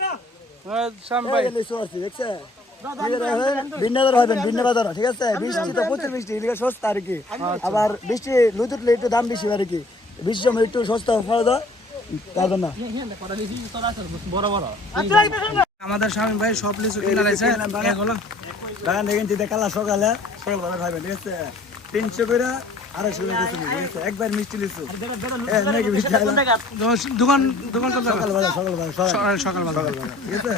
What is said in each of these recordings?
গ্রামের নাম কি? আউলে বাজার এই শ্যাম ভাই। এই যে লিচু আছে দেখছে? ভিন্ন বাজার হবেন ভিন্ন বাজার ঠিক আছে? বৃষ্টি তো প্রচুর বৃষ্টি সস্তা আর কি। আবার বৃষ্টি লুতুটলে একটু দাম বেশি আর কি। বৃষ্টির সময় একটু সস্তা ফল দাও আমাদের স্বামী ভাই সব লিচু কিনে লাইছে বাগান। দেখেন কালা সকালে সকালবেলা খাবেন ঠিক আছে? তিনশো করে আড়াইশো করে লিচু একবার মিষ্টি লিচু। মিষ্টি আইলা? দোকান দোকান সকালবেলা সকালবেলা ঠিক আছে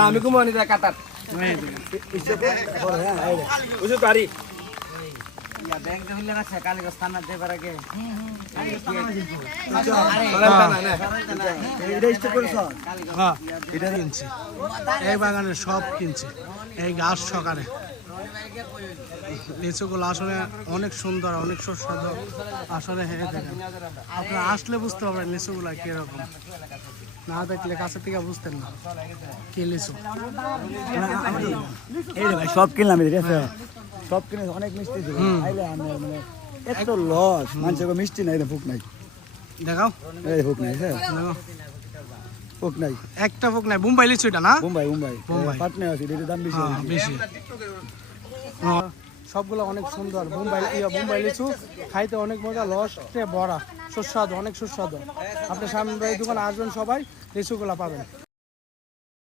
আমি কাতার হ্যাঁ, এই পারি? হ্যাঁ এটা কিনছি। এই বাগানে সব কিনছে। এই গাছ সকালে। লিচুগুলো আসলে অনেক সুন্দর অনেক সুস্বাদু। আসলে হ্যাঁ দেখেন। আপনারা আসলে বুঝতে পারবেন লিচুগুলো কীরকম। না দেখলে কাছে থেকে বুঝতেন না কি লিচু। এই ভাই সব কিনলাম সব কিনে অনেক মিষ্টি ছিল। আইলে আমি মানে এত লস মানুষের মিষ্টি নাই ফুক নাই। দেখাও। এই ফুক নাই হ্যাঁ। ফুক নাই। একটা ফোক নাই মুম্বাই লিচু এটা না? মুম্বাই মুম্বাই। মুম্বাই। পাটনা আছে এটার দাম বেশি হ্যাঁ, বেশি। সবগুলো অনেক সুন্দর। মুম্বাই ইয়া, মুম্বাই লিচু খাইতে অনেক মজা লস্টে বড়া। সুস্বাদু অনেক সুস্বাদু। আপনি সামনে দোকানে আসবেন সবাই লিচুগুলো পাবেন।